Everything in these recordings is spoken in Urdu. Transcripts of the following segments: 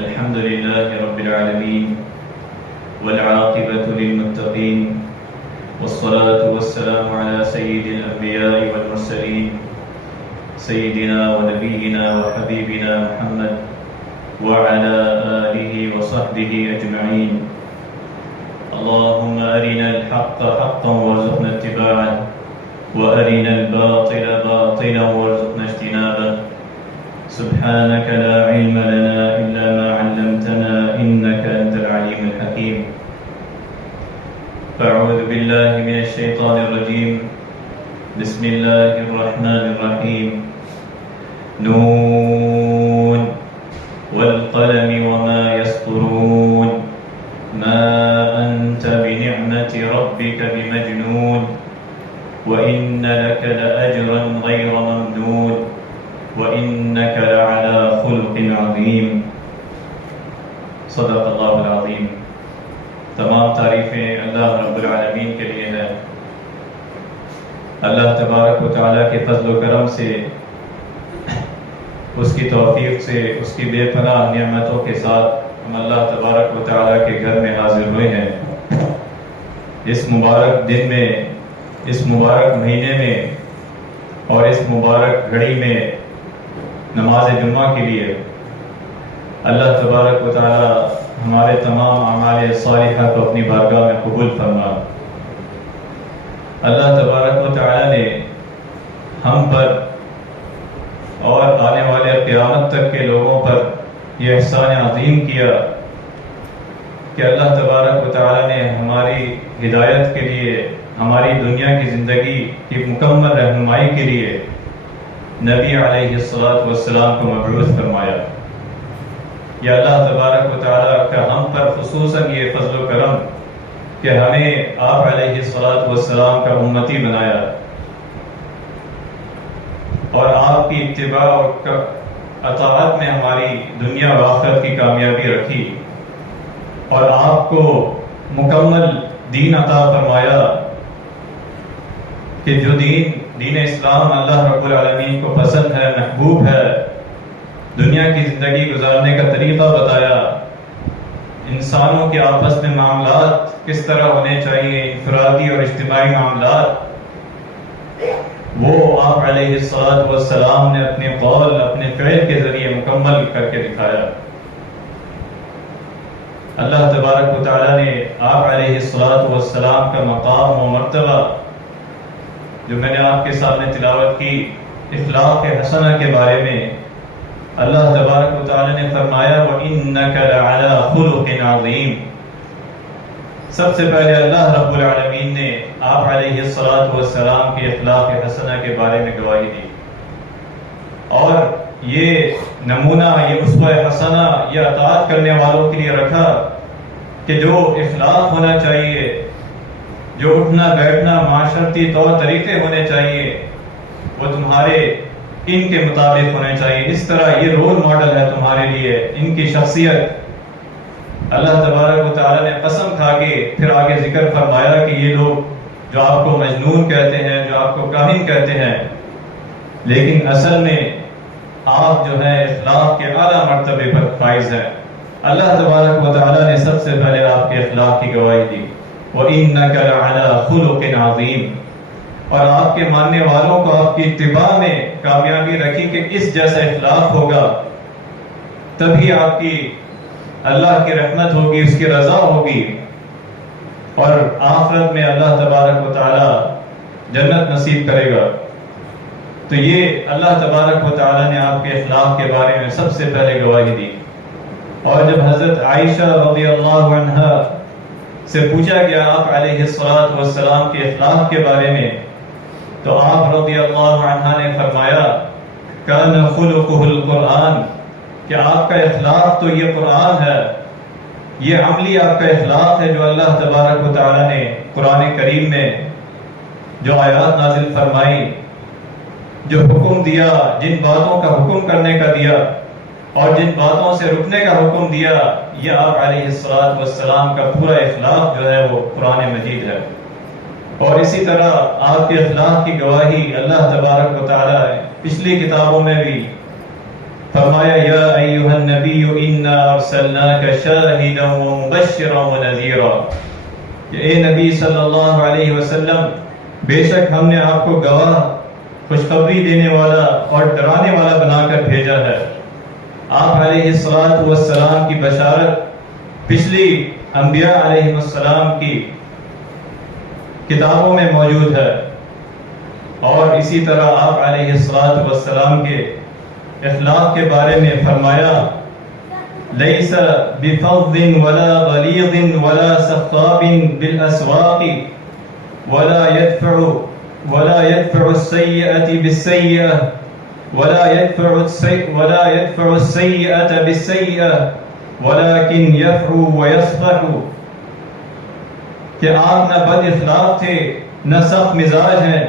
الحمد لله رب العالمين والعاقبة للمتقين والصلاة والسلام على سيد الأنبياء والمرسلين سيدنا ونبينا وحبيبنا محمد وعلى آله وصحبه أجمعين. اللهم أرنا الحق حقا وارزقنا اتباعه وأرنا الباطل باطلا وارزقنا اجتنابه. سبحانك لا علم لنا إلا ما علمتنا إنك أنت العليم الحكيم. فأعوذ بالله من الشيطان الرجيم. بسم الله الرحمن الرحيم. نون والقلم وما يسطرون ما أنت بنعمة ربك بمجنون وإن لك لأجرا غير ممنون وإنك لعلى خلق عظيم. صدق اللہ العظیم. تمام تعریفیں اللہ رب العالمین کے لیے ہیں. اللہ تبارک و تعالیٰ کے فضل و کرم سے، اس کی توفیق سے، اس کی بے پناہ نعمتوں کے ساتھ ہم اللہ تبارک و تعالیٰ کے گھر میں حاضر ہوئے ہیں. اس مبارک دن میں، اس مبارک مہینے میں اور اس مبارک گھڑی میں نماز جمعہ کے لیے اللہ تبارک و تعالیٰ ہمارے تمام اعمال صالحہ کو اپنی بارگاہ میں قبول فرما. اللہ تبارک و تعالیٰ نے ہم پر اور آنے والے قیامت تک کے لوگوں پر یہ احسان عظیم کیا کہ اللہ تبارک و تعالیٰ نے ہماری ہدایت کے لیے، ہماری دنیا کی زندگی کی مکمل رہنمائی کے لیے نبی علیہ السلام کو مبعوث فرمایا. یا اللہ تبارک و تعالیٰ کا ہم پر خصوصاً یہ فضل و کرم کہ ہمیں آپ علیہ السلام کا امتی بنایا اور آپ کی اتباع اور اطاعت میں ہماری دنیا و آخرت کی کامیابی رکھی اور آپ کو مکمل دین عطا فرمایا کہ جو دین اسلام اللہ رب العالمین کو پسند ہے، محبوب ہے، دنیا کی زندگی گزارنے کا طریقہ بتایا، انسانوں کے آپس میں معاملات کس طرح ہونے چاہیے، انفرادی اور اجتماعی معاملات، وہ آپ علیہ السلام نے اپنے قول، اپنے فعل کے ذریعے مکمل کر کے دکھایا. اللہ تبارک و تعالیٰ نے آپ علیہ السلام کا مقام و مرتبہ جو میں نے آپ کے سامنے تلاوت کی، اخلاق حسنہ کے بارے میں اللہ تبارک و تعالیٰ نے فرمایا وَإِنَّكَ لَعَلَىٰ خُلُقٍ عَظِيمٍ. سب سے پہلے اللہ رب العالمین نے آپ علیہ السلام کے اخلاق حسنہ کے بارے میں گواہی دی اور یہ نمونہ، یہ اسوہ حسنہ یہ اطاعت کرنے والوں کے لیے رکھا کہ جو اخلاق ہونا چاہیے، جو اٹھنا بیٹھنا معاشرتی طور طریقے ہونے چاہیے، وہ تمہارے ان کے مطابق ہونے چاہیے. اس طرح یہ رول ماڈل ہے تمہارے لیے، ان کی شخصیت. اللہ تبارک و تعالیٰ نے قسم کھا کے پھر آگے ذکر فرمایا کہ یہ لوگ جو آپ کو مجنون کہتے ہیں، جو آپ کو کاہن کہتے ہیں، لیکن اصل میں آپ جو ہے اخلاق کے اعلیٰ مرتبے پر فائز ہیں. اللہ تبارک و تعالیٰ نے سب سے پہلے آپ کے اخلاق کی گواہی دی وَإِنَّكَ لَعَلَىٰ خُلُقٍ عَظِيمٍ، اور آپ کے ماننے والوں کو آپ کی اتباع میں کامیابی رکھی کہ اس جیسا اخلاق ہوگا تبھی آپ کی اللہ کی رحمت ہوگی، اس کی رضا ہوگی اور آخرت میں اللہ تبارک و تعالیٰ جنت نصیب کرے گا. تو یہ اللہ تبارک و تعالیٰ نے آپ کے اخلاق کے بارے میں سب سے پہلے گواہی دی. اور جب حضرت عائشہ رضی اللہ عنہا سے پوچھا گیا آپ علیہ السلام کے اخلاق کے بارے میں، تو آپ رضی اللہ عنہ نے فرمایا کان خلقہ القرآن، کہ آپ کا اخلاق تو یہ قرآن ہے، یہ عملی آپ کا اخلاق ہے جو اللہ تبارک و تعالیٰ نے قرآن کریم میں جو آیات نازل فرمائی، جو حکم دیا، جن باتوں کا حکم کرنے کا دیا اور جن باتوں سے رکنے کا حکم دیا، یہ آپ علیہ السلام کا پورا اخلاق جو ہے وہ قرآن مجید ہے. اور اسی طرح آپ کے اخلاق کی گواہی اللہ تبارک و تعالیٰ پچھلی کتابوں میں بھی فرمایا یا ایھا النبی انا ارسلناک شاہدا ومبشرا ونذیرا، کہ اے نبی صلی اللہ علیہ وسلم بے شک ہم نے آپ کو گواہ، خوشخبری دینے والا اور ڈرانے والا بنا کر بھیجا ہے۔ آپ علیہ السلام کی بشارت پچھلی انبیاء علیہ السلام کی کتابوں میں موجود ہے، اور اسی طرح آپ علیہ السلام کے اخلاق کے بارے میں فرمایا لیس بفظ ولا غلیظ ولا سخاب بالاسواق ولا يدفع السيئة بالسيئة ولا يدفع السيئة بالسيئة ولكن يفعو ويصفح، کہ آپ نہ بد اخلاق تھے، نہ سخت مزاج ہیں،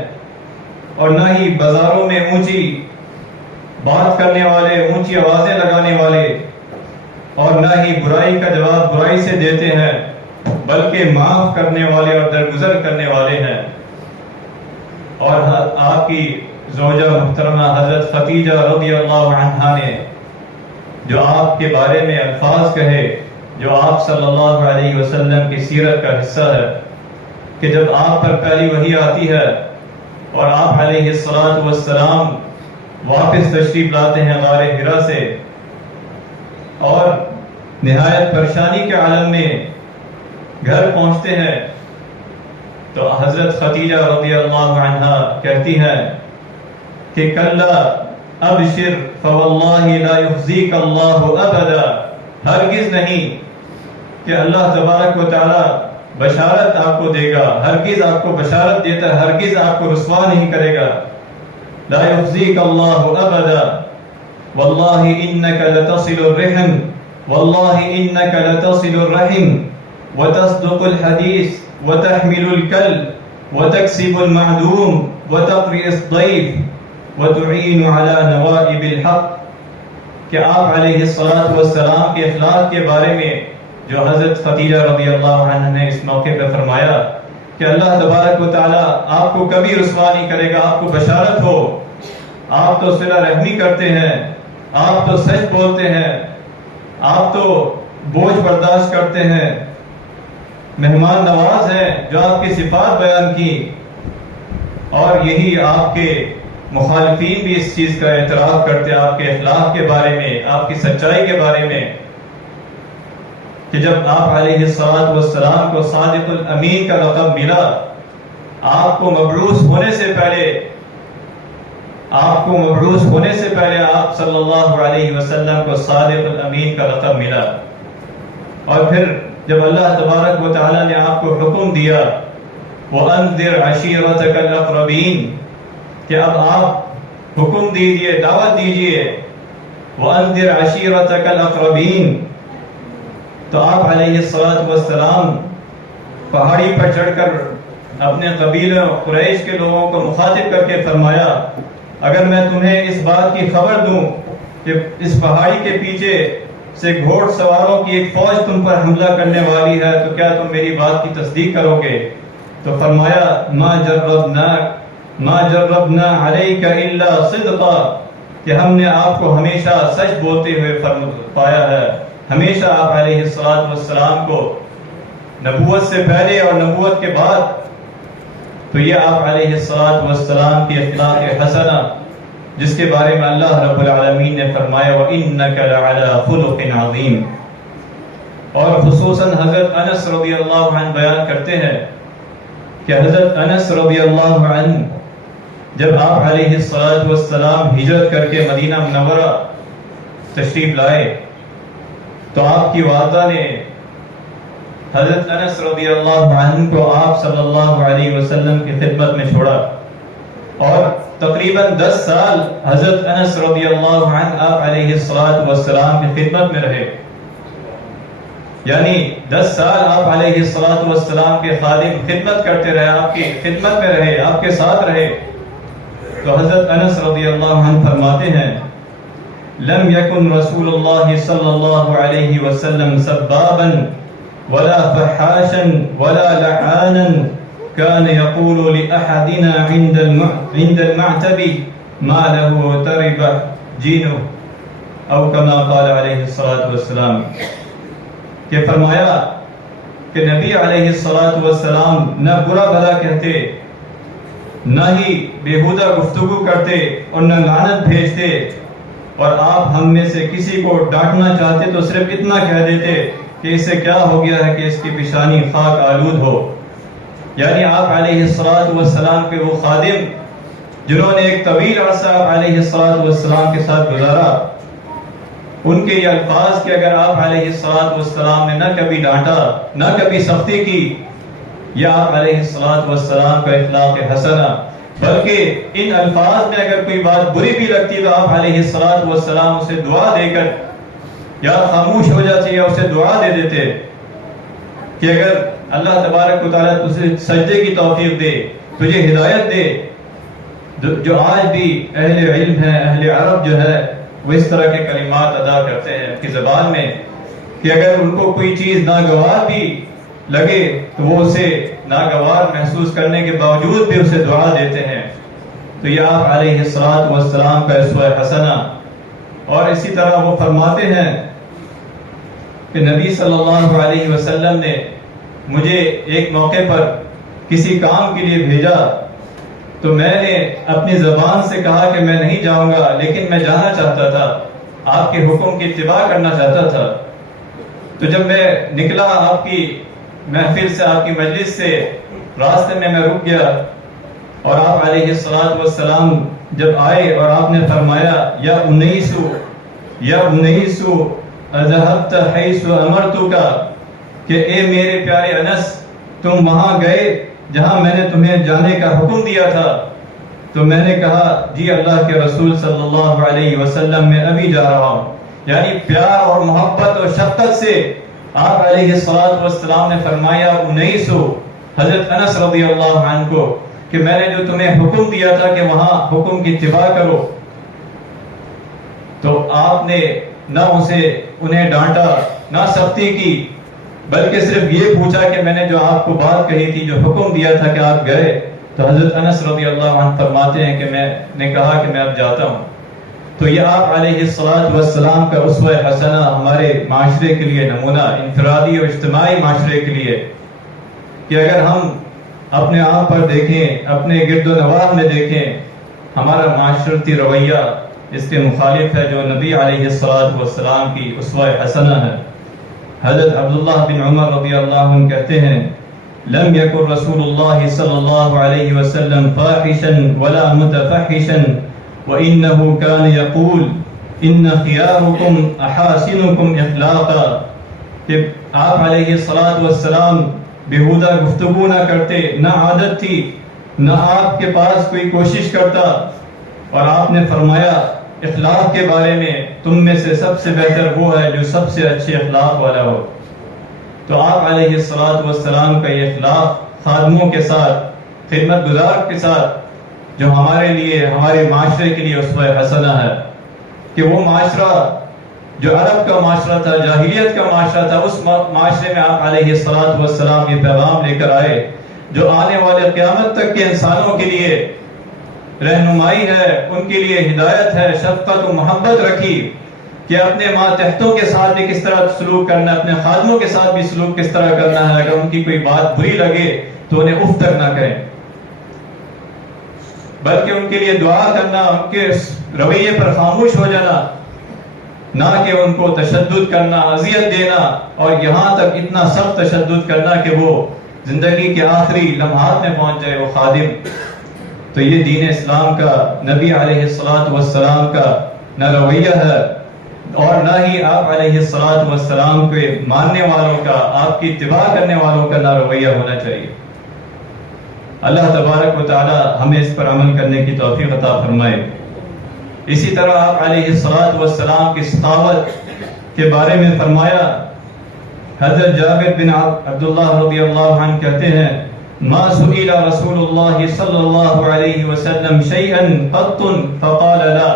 اور نہ ہی بازاروں میں اونچی بات کرنے والے، اونچی آوازیں لگانے والے، اور نہ ہی برائی کا جواب برائی سے دیتے ہیں، بلکہ معاف کرنے والے اور درگزر کرنے والے ہیں۔ اور آپ کی زوجہ محترمہ حضرت خدیجہ رضی اللہ عنہا نے جو آپ کے بارے میں الفاظ کہے، جو آپ صلی اللہ علیہ وسلم کی سیرت کا حصہ ہے، کہ جب آپ پر پہلی وحی آتی ہے اور آپ علیہ السلام واپس تشریف لاتے ہیں غار حرا سے، اور نہایت پریشانی کے عالم میں گھر پہنچتے ہیں، تو حضرت خدیجہ رضی اللہ عنہا کہتی ہیں کہ کلا ابشر فواللہ لا یخزیک اللہ ابدا، ہرگز نہیں کہ اللہ تبارک و تعالی بشارت آپ کو دے گا، ہرگز آپ کو بشارت دیتا ہے، ہرگز آپ کو رسوا نہیں کرے گا۔ لا یخزیک اللہ ابدا واللہ انک لتصل الرحم واللہ انک لتصل الرحم وتصدق الحدیث وتحمل الكل وتكسب المعدوم وتقرئ الضيف وتعين على نوائب الحق، کہ آپ علیہ السلام کے اخلاق کے بارے میں جو حضرت خدیجہ رضی اللہ عنہ نے اس موقع پہ فرمایا کہ اللہ تبارک و تعالیٰ آپ کو کبھی رسوا نہیں کرے گا، آپ کو بشارت ہو، آپ تو صلہ رحمی کرتے ہیں، آپ تو سچ بولتے ہیں، آپ تو بوجھ برداشت کرتے ہیں، مہمان نواز ہیں، جو آپ کی صفات بیان کی، اور یہی آپ کے مخالفین بھی اس چیز کا اعتراف کرتے ہیں آپ کے اخلاق کے بارے میں، آپ کی سچائی کے بارے میں، کہ جب آپ علیہ السلام کو صادق الامین کا لقب ملا، آپ کو مبعوث ہونے سے پہلے آپ صلی اللہ علیہ وسلم کو صادق الامین کا لقب ملا، اور پھر جب اللہ تبارک و تعالی نے آپ کو حکم دیا وَأَنذِرْ عَشِيرَتَكَ الْأَقْرَبِينَ، کہ اب آپ حکم دیجئے، دعوت دیجئے، وَأَنذِرْ عَشِيرَتَكَ الْأَقْرَبِينَ، تو آپ علیہ السلام پہاڑی پر چڑھ کر اپنے قبیلے قریش کے لوگوں کو مخاطب کر کے فرمایا اگر میں تمہیں اس بات کی خبر دوں کہ اس پہاڑی کے پیچھے سے گھوڑ سواروں کی ایک فوج تم پر حملہ کرنے والی ہے تو کیا تم میری بات کی تصدیق کرو گے؟ تو فرمایا ما جربنا علیک الا صدقا، کہ ہم نے آپ کو ہمیشہ سچ بولتے ہوئے پایا ہے، ہمیشہ آپ علیہ السلام کو نبوت سے پہلے اور نبوت کے بعد، تو یہ آپ علیہ السلام کی اخلاق حسنہ جس کے بارے میں اللہ رب العالمین نے فرمایا وَإِنَّكَ لَعَلَى خُلُقٍ عَظِيمٍ۔ اور خصوصاً حضرت انس رضی اللہ عنہ بیان کرتے ہیں کہ حضرت انس رضی اللہ عنہ جب آپ علیہ السلام ہجرت کر کے مدینہ منورہ تشریف لائے تو آپ کی والدہ نے حضرت انس رضی اللہ عنہ کو آپ صلی اللہ علیہ وسلم کی خدمت میں چھوڑا، اور تقریباً 10 سال حضرت انس رضی اللہ عنہ آپ علیہ السلام کی خدمت میں رہے، یعنی 10 سال آپ علیہ السلام کے خادم خدمت کرتے رہے، آپ کی خدمت میں رہے، آپ کے ساتھ رہے۔ تو حضرت انس رضی اللہ عنہ فرماتے ہیں لم يكن رسول الله صلى الله عليه وسلم سبابا ولا فحاشا ولا لعانا كان يقول لأحدنا عند المعتب ما له ترب جينه، او کما قال علیہ الصلوۃ والسلام، کہ فرمایا کہ نبی علیہ الصلوۃ والسلام نہ برا بھلا کہتے، نہ ہی بیہودہ گفتگو کرتے اور نہ لعنت بھیجتے، اور آپ ہم میں سے کسی کو ڈانٹنا چاہتے تو صرف اتنا کہہ دیتے کہ اس سے کیا ہو گیا ہے کہ اس کی پیشانی خاک آلود ہو۔ یعنی آپ علیہ الصلوۃ والسلام کے وہ خادم جنہوں نے ایک طویل عرصہ علیہ الصلوۃ والسلام کے ساتھ گزارا، ان کے یہ الفاظ کہ اگر آپ علیہ الصلوۃ والسلام نے نہ کبھی ڈانٹا نہ کبھی سختی کی، یا آپ علیہ الصلوۃ والسلام کا اخلاق حسنہ، بلکہ ان الفاظ میں اگر کوئی بات بری بھی لگتی تو آپ علیہ الصلوۃ والسلام اسے دعا دے کر یا خاموش ہو جاتے یا اسے دعا دے دیتے کہ اگر اللہ تبارک و تعالیٰ تجھے سجدے کی توفیق دے، تجھے ہدایت دے۔ جو آج بھی اہل علم ہے، اہل عرب جو ہے، وہ اس طرح کے کلمات ادا کرتے ہیں ان کی زبان میں کہ اگر ان کو کوئی چیز ناگوار بھی لگے تو وہ اسے ناگوار محسوس کرنے کے باوجود بھی اسے دعا دیتے ہیں۔ تو یہ آپ علیہ الصلوۃ والسلام کا اسوہ حسنہ۔ اور اسی طرح وہ فرماتے ہیں کہ نبی صلی اللہ علیہ وسلم نے مجھے ایک موقع پر کسی کام کے لیے بھیجا تو میں نے اپنی زبان سے کہا کہ میں نہیں جاؤں گا، لیکن میں جانا چاہتا تھا، آپ کے حکم کی اتباع کرنا چاہتا تھا۔ تو جب میں نکلا آپ کی محفل سے، آپ کی مجلس سے، راستے میں رک گیا، اور آپ علیہ الصلوۃ والسلام جب آئے اور آپ نے فرمایا یا انیسو اذهبت حیث امرتک، کہ اے میرے پیارے انس، تم وہاں گئے جہاں میں نے تمہیں جانے کا حکم دیا تھا؟ تو میں نے کہا جی اللہ کے رسول صلی اللہ علیہ وسلم میں ابھی جا رہا ہوں۔ یعنی پیار اور محبت اور شفقت سے آپ علیہ الصلوۃ والسلام نے فرمایا انیسو، حضرت انس رضی اللہ عنہ کو، کہ میں نے جو تمہیں حکم دیا تھا کہ وہاں حکم کی اتباع کرو۔ تو آپ نے نہ انہیں ڈانٹا نہ سختی کی، بلکہ صرف یہ پوچھا کہ میں نے جو آپ کو بات کہی تھی، جو حکم دیا تھا کہ آپ گئے؟ تو حضرت انس رضی اللہ عنہ فرماتے ہیں کہ میں نے کہا کہ میں اب جاتا ہوں۔ تو یہ آپ علیہ الصلوۃ والسلام کا اسوہ حسنہ ہمارے معاشرے کے لیے نمونہ، انفرادی اور اجتماعی معاشرے کے لیے، کہ اگر ہم اپنے آپ پر دیکھیں، اپنے گرد و نواح میں دیکھیں، ہمارا معاشرتی رویہ اس کے مخالف ہے جو نبی علیہ الصلوۃ والسلام کی اسوہ حسنہ ہے۔ حضرت عبداللہ بن عمر رضی اللہ عنہ کہتے ہیں لم يكن رسول الله صلى الله عليه وسلم فاحشا ولا متفحشا وإنه كان يقول إن خياركم أحاسنكم اخلاقا، کہ آپ علیہ الصلوۃ والسلام بیہودہ گفتگو نہ کرتے، نہ عادت تھی، نہ آپ کے پاس کوئی کوشش کرتا، اور آپ نے فرمایا اخلاق کے بارے میں تم میں سے سب سے بہتر وہ ہے جو سب سے اچھے اخلاق والا ہو۔ تو آپ علیہ الصلوۃ والسلام کا یہ اخلاق خادموں کے ساتھ، خدمت گزار کے ساتھ، جو ہمارے لیے، ہمارے معاشرے کے لیے اسوہ حسنہ ہے، کہ وہ معاشرہ جو عرب کا معاشرہ تھا، جاہلیت کا معاشرہ تھا، اس معاشرے میں آپ علیہ الصلوۃ والسلام یہ پیغام لے کر آئے جو آنے والے قیامت تک کے انسانوں کے لیے رہنمائی ہے، ان کے لیے ہدایت ہے، شفقت و محبت رکھی کہ اپنے ماتحتوں کے ساتھ بھی کس طرح سلوک کرنا ہے، اپنے خادموں کے ساتھ بھی سلوک کس طرح کرنا ہے، اگر ان کی کوئی بات بری لگے تو انہیں اف تک نہ کریں، بلکہ ان کے لیے دعا کرنا، ان کے رویے پر خاموش ہو جانا، نہ کہ ان کو تشدد کرنا، اذیت دینا، اور یہاں تک اتنا سخت تشدد کرنا کہ وہ زندگی کے آخری لمحات میں پہنچ جائے وہ خادم۔ تو یہ دین اسلام کا، نبی علیہ الصلوۃ والسلام کا نہ رویہ ہے، اور نہ ہی آپ علیہ الصلوۃ والسلام کے ماننے والوں کا، آپ کی اتباع کرنے والوں کا نہ رویہ ہونا چاہیے۔ اللہ تبارک و تعالی ہمیں اس پر عمل کرنے کی توفیق عطا فرمائے۔ اسی طرح آپ علیہ الصلوۃ والسلام کی سخاوت کے بارے میں فرمایا، حضرت جابر بن عبداللہ رضی اللہ عنہ کہتے ہیں ما سئل رسول اللہ صلی اللہ علیہ وسلم شیئا قط فقال لا،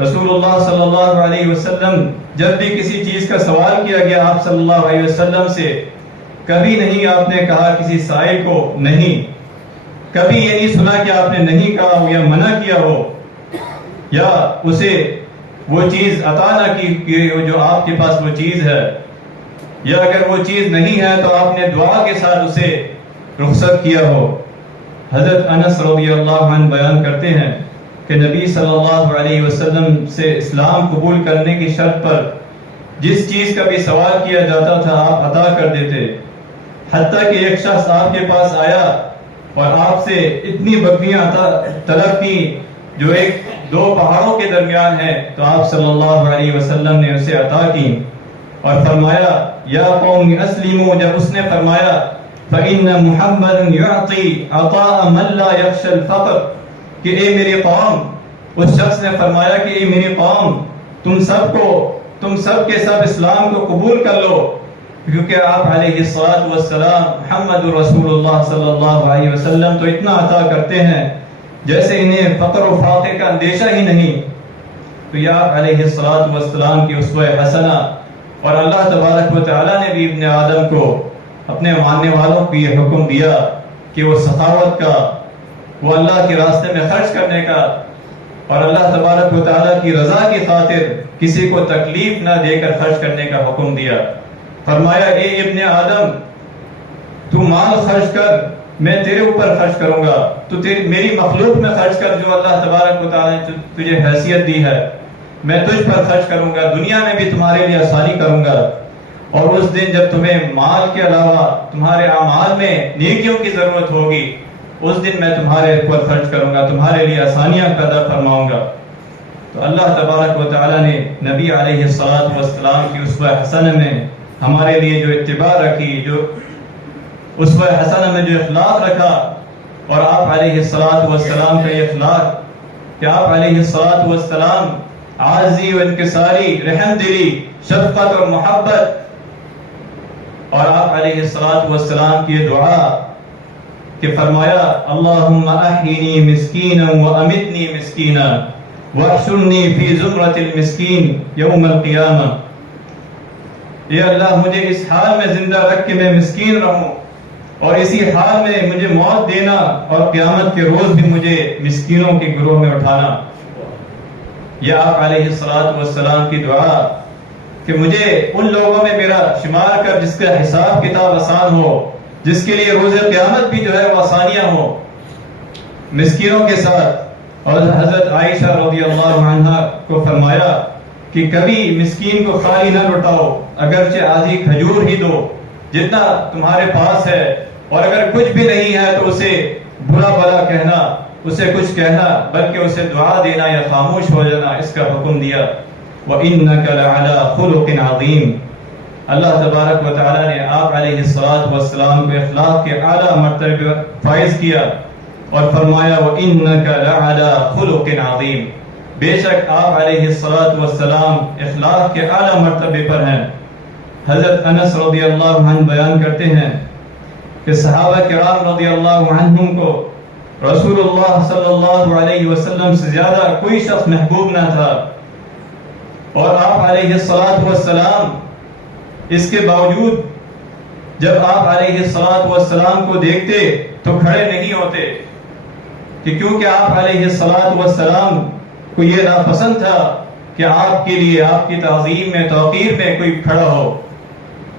رسول اللہ صلی اللہ علیہ وسلم جب بھی کسی چیز کا سوال کیا گیا آپ صلی اللہ علیہ وسلم سے، کبھی نہیں آپ نے کہا کسی سائل کو نہیں، کبھی یہ نہیں سنا کہ آپ نے نہیں کہا ہو یا منع کیا ہو، یا اسے وہ چیز عطا نہ کی کہ جو آپ کے پاس وہ چیز ہے، یا اگر وہ چیز نہیں ہے تو آپ نے دعا کے ساتھ اسے رخصت کیا ہو۔ حضرت انس رضی اللہ عنہ بیان کرتے ہیں کہ نبی صلی اللہ علیہ وسلم سے اسلام قبول کرنے کی شرط پر جس چیز کا بھی سوال کیا جاتا تھا آپ عطا کر دیتے، حتیٰ کہ ایک شخص آپ کے پاس آیا اور آپ سے اتنی بکریاں طلب کی جو ایک دو پہاڑوں کے درمیان ہے، تو آپ صلی اللہ علیہ وسلم نے اسے عطا کی اور فرمایا یا قوم اسلموا، جب اس نے فرمایا فَإِنَّ مُحَمَّدٌ يُعْطِي عَطَاءَ مَن لَا يَخْشَى الْفَقْرَ، کہ اے میری قوم، اس شخص نے فرمایا کہ اے میری قوم، تم سب کے سب اسلام کو قبول کر لو، کیونکہ آپ علیہ السلام محمد رسول اللہ صلی اللہ علیہ وسلم تو اتنا عطا کرتے ہیں جیسے انہیں فقر و فاقے کا اندیشہ ہی نہیں۔ تو یا علیہ السلام کی اسوہ حسنہ، اور اللہ تبارک و تعالیٰ نے بھی ابن آدم کو اپنے ماننے والوں کو یہ حکم دیا کہ وہ سخاوت کا، وہ اللہ کے راستے میں خرچ کرنے کا، اور اللہ تبارک و تعالیٰ کی رضا کی خاطر کسی کو تکلیف نہ دے کر خرچ کرنے کا حکم دیا۔ فرمایا اے ابن آدم، تو مال خرچ کر، میں تیرے اوپر خرچ کروں گا، تو میری مخلوق میں خرچ کر جو اللہ تبارک و تعالیٰ نے تجھے حیثیت دی ہے، میں تجھ پر خرچ کروں گا، دنیا میں بھی تمہارے لیے آسانی کروں گا، اور اس دن جب تمہیں مال کے علاوہ تمہارے اعمال میں نیکیوں کی ضرورت ہوگی، اس دن میں تمہارے اوپر خرچ کروں گا، تمہارے لیے آسانیاں پیدا فرماؤں گا۔ تو اللہ تبارک و تعالیٰ نے نبی علیہ السلام کی اسوہ حسنہ میں ہمارے لیے جو اتباع رکھی، جو اسوہ حسنہ میں جو اخلاق رکھا، اور آپ علیہ السلام کا یہ اخلاق کہ آپ علیہ السلام عاجزی و انکساری، رحم دلی، شفقت اور محبت، اور آپ علیہ السلام کی یہ دعا کہ فرمایا اللہم احینی مسکینا وامتنی مسکینا واحشرنی فی زمرۃ المسکین یوم القیامہ، اے اللہ مجھے اس حال میں زندہ رکھ کے میں مسکین رہوں، اور اسی حال میں مجھے موت دینا، اور قیامت کے روز بھی مجھے مسکینوں کے گروہ میں اٹھانا۔ یہ آپ علیہ السلام کی دعا کہ مجھے ان لوگوں میں میرا شمار کر جس کا حساب کتاب آسان ہو، جس کے لیے روز قیامت بھی جو ہے وہ آسانیاں ہو مسکینوں کے ساتھ۔ اور حضرت عائشہ رضی اللہ عنہا کو فرمایا کہ کبھی مسکین کو خالی نہ لوٹاؤ، اگرچہ آدھی کھجور ہی دو جتنا تمہارے پاس ہے، اور اگر کچھ بھی نہیں ہے تو اسے برا بھلا کہنا، اسے کچھ کہنا، بلکہ اسے دعا دینا یا خاموش ہو جانا، اس کا حکم دیا۔ وَإِنَّكَ لَعَلَىٰ خُلُقٍ عَظِيمٍ، اللہ تبارک و تعالیٰ نے آپ علیہ السلام کو اخلاق کے اعلیٰ مرتبے فائز کیا اور فرمایا وَإِنَّكَ لَعَلَىٰ خُلُقٍ عَظِيمٍ، بے شک آپ علیہ السلام اخلاق کے اعلیٰ مرتبے پر ہیں۔ حضرت انس رضی اللہ عنہ بیان کرتے ہیں کہ صحابہ کرام رضی اللہ عنہم کو رسول اللہ صلی اللہ علیہ وسلم سے زیادہ کوئی شخص محبوب نہ تھا، اور آپ علیہ السلام اس کے باوجود جب آپ علیہ السلام کو دیکھتے تو کھڑے نہیں ہوتے، کہ کیونکہ آپ علیہ السلام کو یہ ناپسند تھا کہ آپ کے لیے آپ کی تعظیم میں توقیر میں کوئی کھڑا ہو۔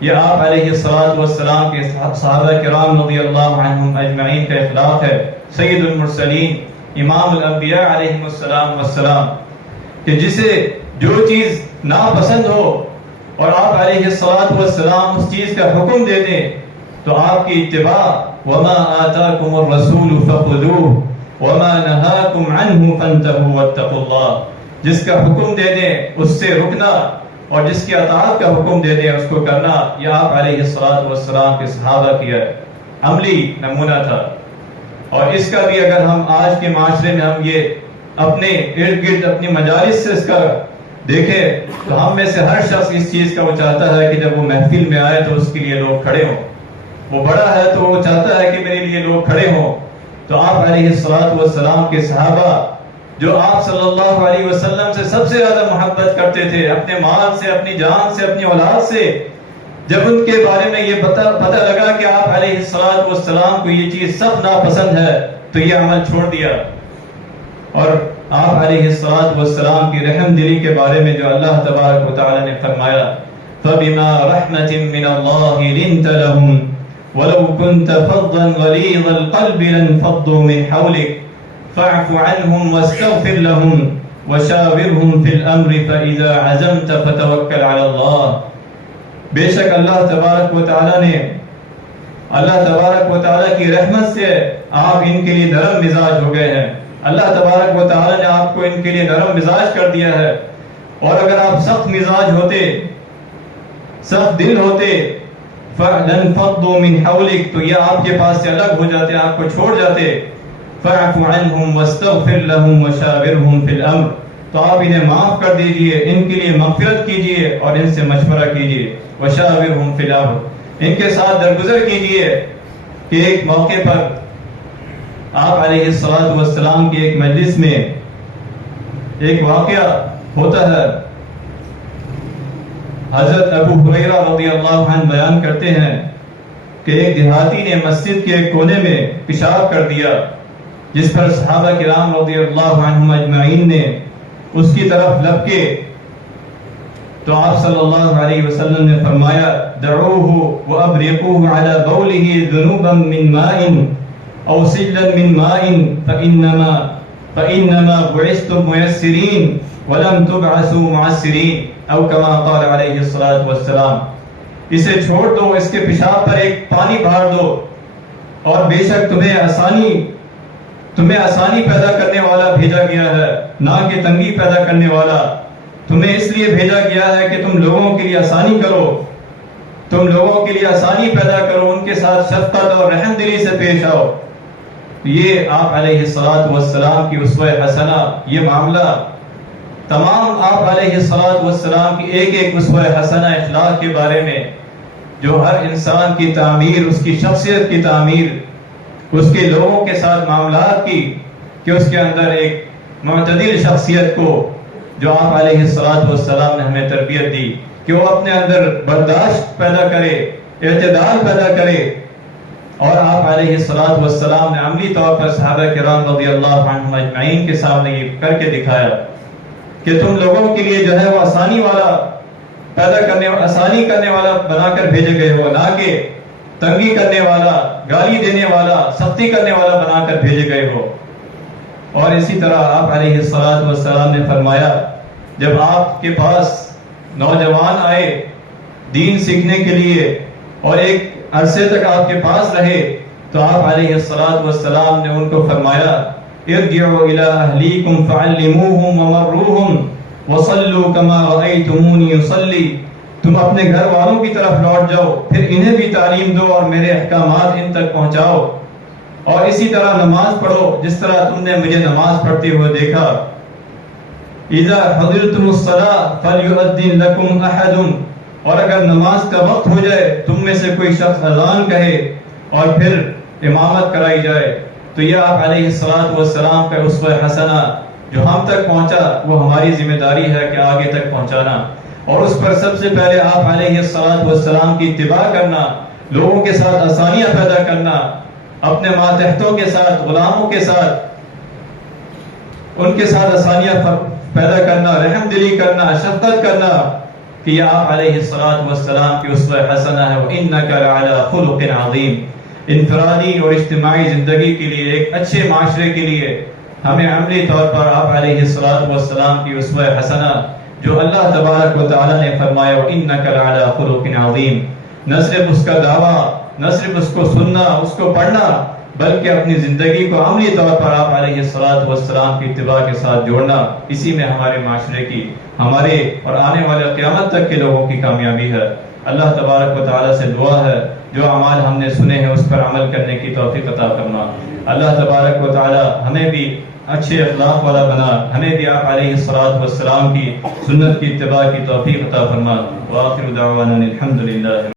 یہ آپ علیہ السلام کے صحابہ کرام رضی اللہ عنہم اجمعین کا اخلاق ہے۔ سید المرسلین امام الانبیاء علیہ السلام کہ جسے جو چیز ناپسند ہو اور آپ علیہ السلام اس چیز کا حکم دے دیں تو آپ کی اتباع، وَمَا آتَاكُمُ الرَّسُولُ فَخُذُوهُ وَمَا نَهَاكُمْ عَنْهُ فَانْتَهُوا وَاتَّقُوا اللَّهَ، جس کا حکم دے دیں اس سے رکنا، اور جس کی اطاعت کا حکم دے دیں اس کو کرنا، یہ آپ علیہ السلام کے صحابہ کی عملی نمونہ تھا۔ اور اس کا بھی اگر ہم آج کے معاشرے میں ہم یہ اپنے ارد گرد اپنی مجالس سے اس کا دیکھیں تو ہم میں سے ہر شخص اس چیز کا وہ چاہتا ہے کہ جب وہ محفل میں آئے تو اس کے لیے لوگ کھڑے ہوں، وہ بڑا ہے تو وہ چاہتا ہے کہ میرے لیے لوگ کھڑے ہوں۔ تو آپ علیہ السلام کے صحابہ جو آپ صلی اللہ علیہ وسلم سے سب سے زیادہ محبت کرتے تھے، اپنے مال سے، اپنی جان سے، اپنی اولاد سے، جب ان کے بارے میں یہ پتہ لگا کہ آپ علیہ السلام کو یہ چیز سب ناپسند ہے تو یہ عمل چھوڑ دیا، اور آپ علیہ الصلوۃ والسلام کی رحم دلی کے بارے میں جو اللہ تبارک و تعالی نے فرمایا فَبِمَا رَحْمَةٍ مِّنَ اللَّهِ لِنْتَ لَهُمْ وَلَوْ كُنْتَ فَظًّا غَلِيظَ الْقَلْبِ لَانفَضُّوا مِنْ حَوْلِكَ فَاعْفُ عَنْهُمْ وَاسْتَغْفِرْ لَهُمْ وَشَاوِرْهُمْ فِي الْأَمْرِ فَإِذَا عَزَمْتَ فَتَوَكَّلْ عَلَى اللَّهِ بے شک اللہ تبارک و تعالی کی رحمت سے آپ ان کے لیے نرم مزاج ہو گئے ہیں. اللہ تبارک و تعالی نے آپ کو ان کے لیے نرم مزاج کر دیا ہے. اور اگر آپ سخت مزاج ہوتے, سخت دل ہوتے فَلَنْفَضُّوا مِنْ حَوْلِكَ تو یہ آپ کے پاس سے الگ ہو جاتے, آپ کو چھوڑ جاتے. فَاعْفُ عَنْهُمْ وَاسْتَغْفِرْ لَهُمْ وَشَاوِرْهُمْ فِي الْأَمْرِ تو آپ انہیں معاف کر دیجئے, ان کے لیے مغفرت کیجئے اور ان سے مشورہ کیجئے. وَشَاوِرْهُمْ فِي الْأَمْرِ ان کے ساتھ درگزر کیجئے. کہ ایک موقع پر آپ علیہ الصلوۃ والسلام کی ایک مجلس میں ایک واقعہ ہوتا ہے. حضرت ابو ہریرہ رضی اللہ عنہ بیان کرتے ہیں کہ ایک دیہاتی نے مسجد کے ایک کونے میں پیشاب کر دیا, جس پر صحابہ کرام رضی اللہ عنہم اجمعین نے اس کی طرف لپکے تو آپ صلی اللہ علیہ وسلم نے فرمایا دعوه وابرقوه على بوله ذنوبا من ماء او سجلا من ماء فانما بعثتم ميسرين ولم تبعثوا معسرين او كما قال علیہ الصلوۃ والسلام. اسے چھوڑ دو, اس کے پیشاب پر ایک پانی بھار دو, اور بے شک تمہیں آسانی پیدا کرنے والا بھیجا گیا ہے, نہ کہ تنگی پیدا کرنے والا. تمہیں اس لیے بھیجا گیا ہے کہ تم لوگوں کے لیے آسانی کرو, تم لوگوں کے لیے آسانی پیدا کرو, ان کے ساتھ شفقت اور رحم دلی سے پیش آؤ. یہ آپ علیہ الصلوۃ والسلام کی اسوہ حسنہ, یہ معاملہ تمام آپ علیہ الصلوۃ والسلام کی ایک ایک اسوہ حسنہ اخلاق کے بارے میں, جو ہر انسان کی تعمیر, اس کی شخصیت کی تعمیر, اس کے لوگوں کے ساتھ معاملات کی, کہ اس کے اندر ایک معتدل شخصیت کو جو آپ علیہ الصلوۃ والسلام نے ہمیں تربیت دی کہ وہ اپنے اندر برداشت پیدا کرے, اعتدال پیدا کرے. اور آپ علیہ الصلوۃ والسلام نے عملی طور پر صحابہ کرام رضی اللہ عنہم اجمعین کے سامنے یہ کر کے دکھایا کہ تم لوگوں کے لیے جو ہے وہ آسانی والا پیدا کرنے, آسانی کرنے والا بنا کر بھیجے گئے ہو, نہ کہ تنگی کرنے والا, گالی دینے والا, سختی کرنے والا بنا کر بھیجے گئے ہو. اور اسی طرح آپ علیہ الصلوۃ والسلام نے فرمایا جب آپ کے پاس نوجوان آئے دین سیکھنے کے لیے اور ایک عرصے تک آپ کے پاس رہے, تو آپ علیہ الصلوۃ والسلام نے ان کو فرمایا ارجعوا الى اهلیکم فعلموهم ومروهم وصلوا كما رأيتموني اصلی. تم اپنے گھر والوں کی طرف لوٹ جاؤ, پھر انہیں بھی تعلیم دو اور میرے احکامات ان تک پہنچاؤ, اور اسی طرح نماز پڑھو جس طرح تم نے مجھے نماز پڑھتے ہوئے دیکھا. اذا حضرتم الصلاة فليؤذن لكم احد اور اگر نماز کا وقت ہو جائے تم میں سے کوئی شخص اذان کہے اور پھر امامت کرائی جائے, تو یہ آپ علیہ الصلوۃ والسلام کا اسوہ حسنہ جو ہم تک پہنچا وہ ہماری ذمہ داری ہے کہ آگے تک پہنچانا. اور اس پر سب سے پہلے آپ علیہ الصلوۃ والسلام کی اتباع کرنا, لوگوں کے ساتھ آسانیاں پیدا کرنا, اپنے ماتحتوں کے ساتھ, غلاموں کے ساتھ, ان کے ساتھ آسانیاں پیدا کرنا, رحم دلی کرنا, شفقت کرنا, کہ یہ آپ علیہ الصلوۃ والسلام کی اسوہ حسنہ ہے. وَإِنَّكَ لَعَلَىٰ خُلُقٍ عَظِيمٍ. انفرادی اور اجتماعی زندگی کے لیے, ایک اچھے معاشرے کے لیے ہمیں عملی طور پر آپ علیہ الصلوۃ والسلام کی اسوہ حسنہ جو اللہ تبارک و تعالی نے فرمایا وَإِنَّكَ لَعَلَىٰ خُلُقٍ عَظِيمٍ, نہ صرف اس کا دعویٰ, نہ صرف اس کو سننا, اس کو پڑھنا, بلکہ اپنی زندگی کو عملی طور پر آپ علیہ الصلوۃ والسلام کی اتباع کے ساتھ جوڑنا. اسی میں ہمارے معاشرے کی, ہمارے اور آنے والے قیامت تک کے لوگوں کی کامیابی ہے. اللہ تبارک و تعالی سے دعا ہے جو اعمال ہم نے سنے ہیں اس پر عمل کرنے کی توفیق عطا فرما. اللہ تبارک و تعالی ہمیں بھی اچھے اخلاق والا بنا, ہمیں بھی آپ علیہ الصلوۃ والسلام کی سنت کی اتباع کی توفیق عطا فرما. وآخر دعوانا الحمدللہ.